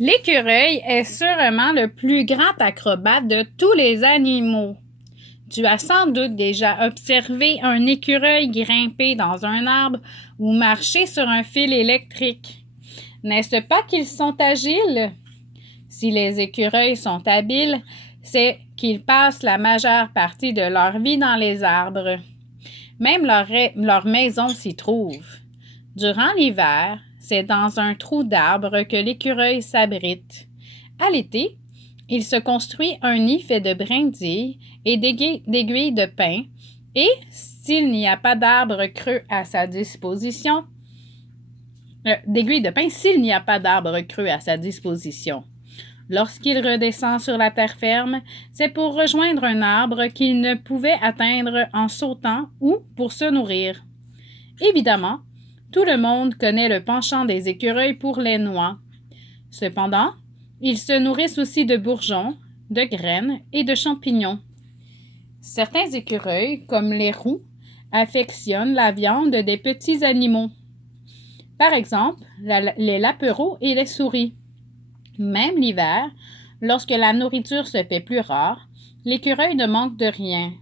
L'écureuil est sûrement le plus grand acrobate de tous les animaux. Tu as sans doute déjà observé un écureuil grimper dans un arbre ou marcher sur un fil électrique. N'est-ce pas qu'ils sont agiles? Si les écureuils sont habiles, c'est qu'ils passent la majeure partie de leur vie dans les arbres. Même leur maison s'y trouve. Durant l'hiver, c'est dans un trou d'arbre que l'écureuil s'abrite. À l'été, il se construit un nid fait de brindilles et d'aiguilles de pin, et s'il n'y a pas d'arbre creux à sa disposition, d'aiguilles de pin s'il n'y a pas d'arbre creux à sa disposition. Lorsqu'il redescend sur la terre ferme, c'est pour rejoindre un arbre qu'il ne pouvait atteindre en sautant ou pour se nourrir. Évidemment, tout le monde connaît le penchant des écureuils pour les noix. Cependant, ils se nourrissent aussi de bourgeons, de graines et de champignons. Certains écureuils, comme les roux, affectionnent la viande des petits animaux. Par exemple, les lapereaux et les souris. Même l'hiver, lorsque la nourriture se fait plus rare, l'écureuil ne manque de rien.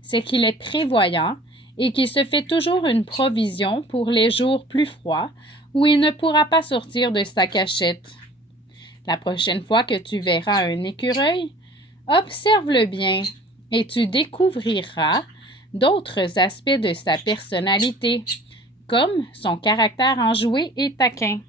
C'est qu'il est prévoyant et qu'il se fait toujours une provision pour les jours plus froids où il ne pourra pas sortir de sa cachette. La prochaine fois que tu verras un écureuil, observe-le bien et tu découvriras d'autres aspects de sa personnalité, comme son caractère enjoué et taquin.